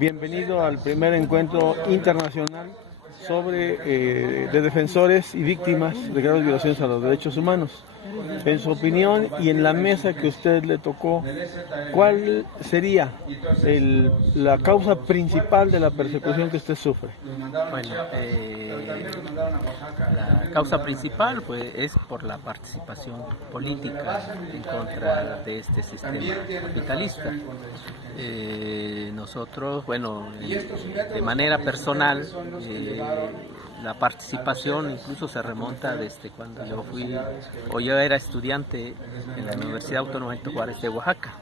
Bienvenido al primer encuentro internacional de defensores y víctimas de graves violaciones a los derechos humanos. En su opinión y en la mesa que a usted le tocó, ¿cuál sería la causa principal de la persecución que usted sufre? Bueno, la causa principal pues, es por la participación política en contra de este sistema capitalista. Nosotros, bueno, de manera personal, la participación incluso se remonta desde cuando yo era estudiante en la Universidad Autónoma Benito Juárez de Oaxaca.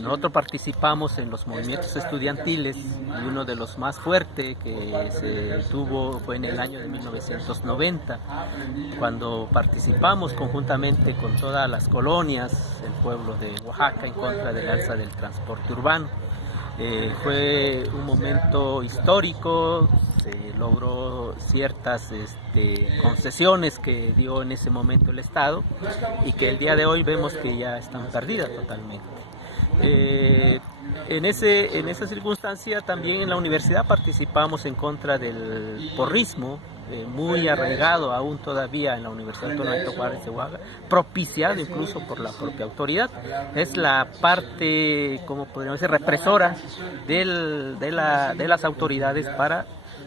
Nosotros participamos en los movimientos estudiantiles y uno de los más fuertes que se tuvo fue en el año de 1990, cuando participamos conjuntamente con todas las colonias del pueblo de Oaxaca en contra del alza del transporte urbano. Fue un momento histórico, se logró ciertas concesiones que dio en ese momento el Estado y que el día de hoy vemos que ya están perdidas totalmente. En esa circunstancia también en la universidad participamos en contra del porrismo, muy arraigado aún todavía en la Universidad Autónoma de Benito Juárez de Oaxaca, propiciado incluso por la propia autoridad. Es la parte, como podríamos decir, represora de las autoridades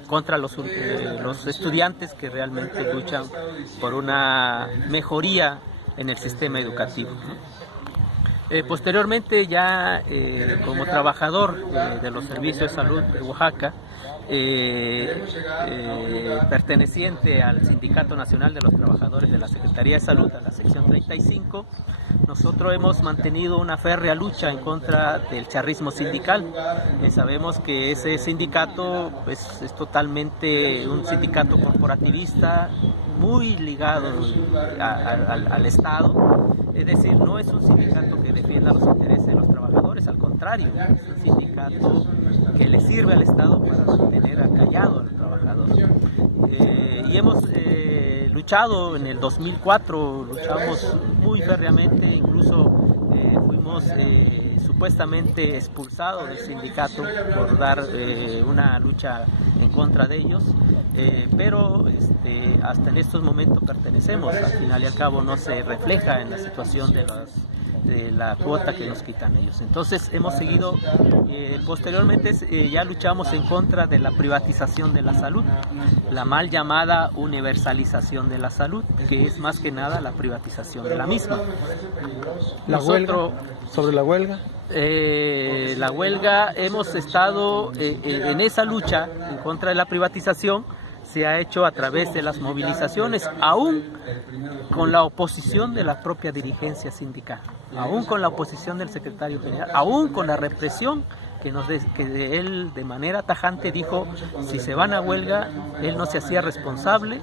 contra los estudiantes que realmente luchan por una mejoría en el sistema educativo. Posteriormente ya como trabajador de los servicios de salud de Oaxaca, perteneciente al Sindicato Nacional de los Trabajadores de la Secretaría de Salud, a la sección 35, nosotros hemos mantenido una férrea lucha en contra del charrismo sindical. Sabemos que ese sindicato es totalmente un sindicato corporativista, muy ligado al Estado. Es decir, no es un sindicato que defienda los intereses de los trabajadores, al contrario, es un sindicato que le sirve al Estado para mantener acallado al trabajador. Y hemos luchado en el 2004, luchamos muy férreamente, incluso fuimos supuestamente expulsados del sindicato por dar una lucha en contra de ellos, pero hasta en estos momentos pertenecemos. Al final y al cabo no se refleja en la situación de la cuota que nos quitan ellos. Entonces hemos seguido, posteriormente ya luchamos en contra de la privatización de la salud, la mal llamada universalización de la salud, que es más que nada la privatización de la misma. ¿Sobre la huelga? La huelga, hemos estado en esa lucha en contra de la privatización. Se ha hecho a través de las movilizaciones, aún con la oposición de la propia dirigencia sindical, aún con la oposición del secretario general, aún con la represión que él de manera tajante dijo, si se van a huelga, él no se hacía responsable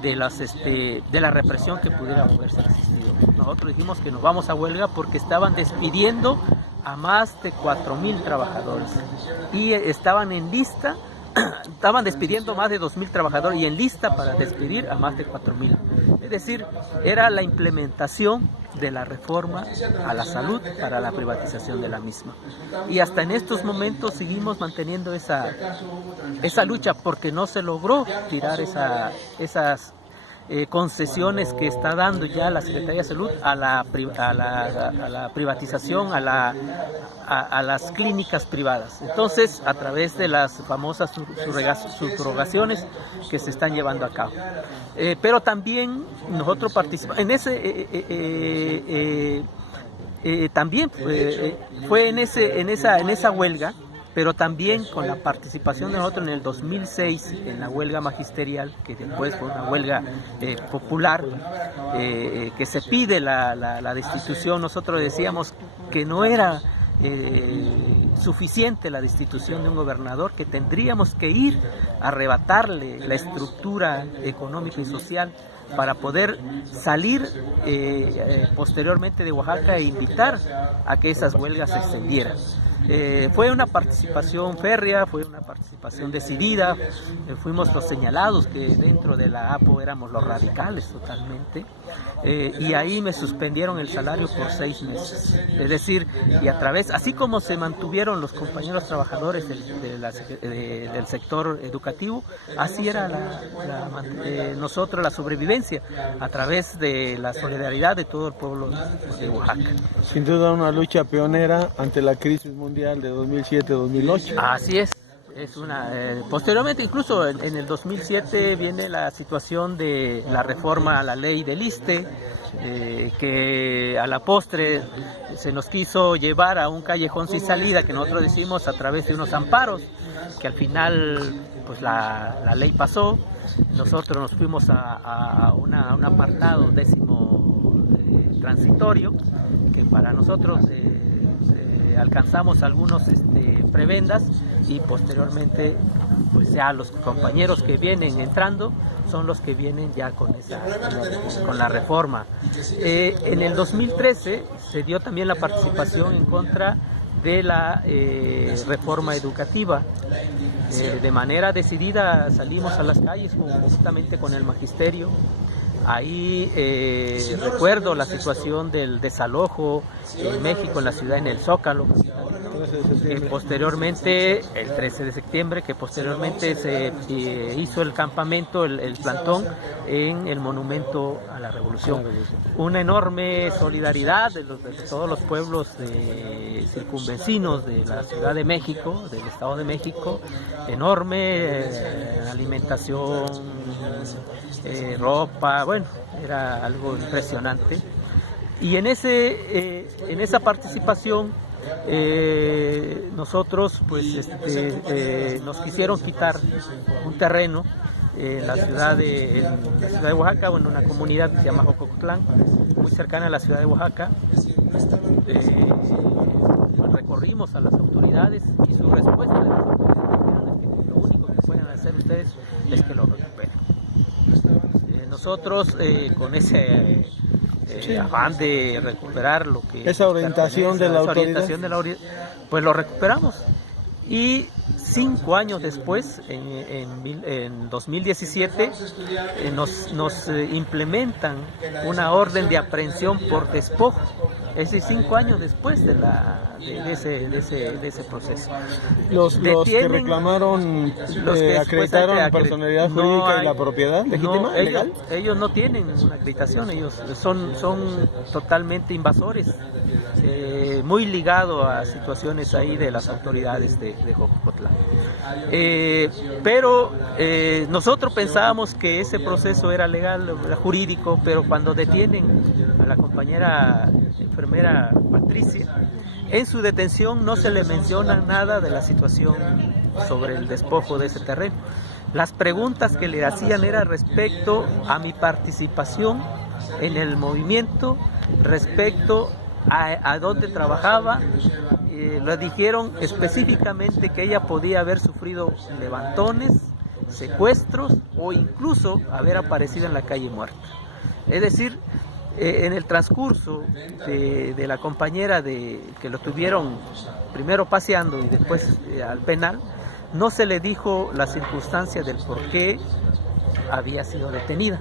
de la represión que pudiera haberse existido. Nosotros dijimos que nos vamos a huelga porque estaban despidiendo a más de 4,000 trabajadores y estaban despidiendo más de 2,000 trabajadores y en lista para despedir a más de 4,000. Es decir, era la implementación de la reforma a la salud para la privatización de la misma. Y hasta en estos momentos seguimos manteniendo esa lucha porque no se logró tirar esas concesiones que está dando ya la Secretaría de Salud a la privatización, a las clínicas privadas. Entonces, a través de las famosas subrogaciones que se están llevando a cabo. Pero también nosotros participamos en también fue en esa huelga, pero también con la participación de nosotros en el 2006 en la huelga magisterial, que después fue una huelga popular, que se pide la destitución. Nosotros decíamos que no era suficiente la destitución de un gobernador, que tendríamos que ir a arrebatarle la estructura económica y social para poder salir posteriormente de Oaxaca e invitar a que esas huelgas se extendieran. Fue una participación férrea, fue una participación decidida, fuimos los señalados que dentro de la APO éramos los radicales totalmente, y ahí me suspendieron el salario por 6 meses. Es decir, y a través, así como se mantuvieron los compañeros trabajadores del sector educativo, así era nosotros la sobrevivencia, a través de la solidaridad de todo el pueblo de Oaxaca. Sin duda una lucha pionera ante la crisis mundial de 2007-2008. Así es. Posteriormente, incluso en el 2007 viene la situación de la reforma a la ley del ISSSTE, que a la postre se nos quiso llevar a un callejón sin salida, que nosotros decimos a través de unos amparos, que al final pues la ley pasó. Nosotros nos fuimos a un apartado 10º transitorio, que para nosotros alcanzamos algunos prebendas, y posteriormente pues ya los compañeros que vienen entrando son los que vienen ya con la reforma. En el 2013 se dio también la participación en contra de la reforma educativa. De manera decidida salimos a las calles justamente con el magisterio. Ahí recuerdo la situación del desalojo en México, en la ciudad, en el Zócalo, que posteriormente, el 13 de septiembre, que posteriormente se hizo el campamento, el plantón en el Monumento a la Revolución. Una enorme solidaridad de todos los pueblos circunvecinos de la Ciudad de México, del Estado de México, enorme alimentación, ropa, bueno, era algo impresionante. Y en esa participación nosotros pues nos quisieron quitar un terreno en la ciudad de Oaxaca, o en una comunidad que se llama Jococotlán, muy cercana a la ciudad de Oaxaca. Recorrimos a las autoridades, y su respuesta de las autoridades es que lo único que pueden hacer ustedes es que lo recuperen. Nosotros con ese afán de recuperar lo que esa orientación de la autoridad, pues lo recuperamos, y 5 años después, en 2017, nos implementan una orden de aprehensión por despojo. Es decir, 5 años después de ese proceso. Los que reclamaron, acreditaron la personalidad jurídica y la propiedad legítima, legal. Ellos no tienen una acreditación, ellos son totalmente invasores, muy ligado a situaciones ahí de las autoridades de Jococotlán. Pero nosotros pensábamos que ese proceso era legal, era jurídico, pero cuando detienen a la compañera enfermera Patricia, en su detención no se le menciona nada de la situación sobre el despojo de ese terreno. Las preguntas que le hacían era respecto a mi participación en el movimiento, respecto a dónde trabajaba. Le dijeron específicamente que ella podía haber sufrido levantones, secuestros, o incluso haber aparecido en la calle muerta. Es decir, en el transcurso de la compañera que lo tuvieron primero paseando y después al penal, no se le dijo la circunstancia del por qué había sido detenida.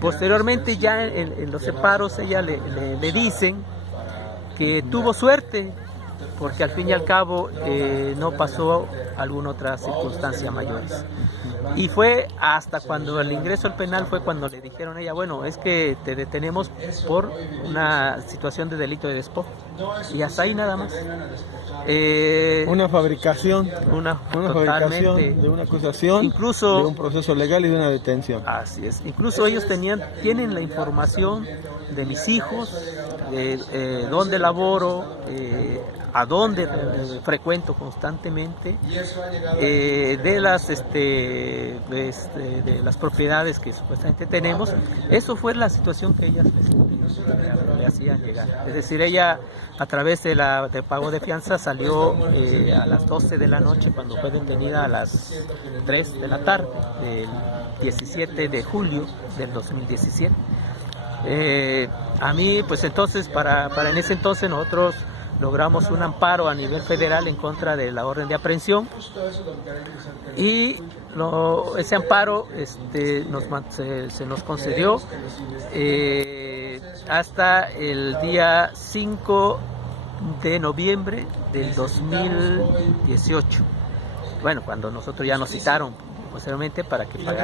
Posteriormente, ya en los separos, ella le dicen que tuvo suerte, porque al fin y al cabo no pasó alguna otra circunstancia mayores. Y fue hasta cuando el ingreso al penal fue cuando le dijeron a ella, bueno, es que te detenemos por una situación de delito de despojo. Y hasta ahí nada más. Una fabricación totalmente, de una acusación, incluso de un proceso legal y de una detención. Así es. Incluso ellos tienen la información de mis hijos, de dónde laboro, a dónde frecuento constantemente, de las propiedades que supuestamente tenemos. Eso fue la situación que ellas le hacían llegar. Es decir, ella, a través de pago de fianza, salió a las 12 de la noche, cuando fue detenida a las 3 de la tarde del 17 de julio del 2017. A mí, pues entonces, para en ese entonces nosotros logramos un amparo a nivel federal en contra de la orden de aprehensión y ese amparo se nos concedió hasta el día 5 de noviembre del 2018. Bueno, cuando nosotros ya nos citaron posteriormente para que pagáramos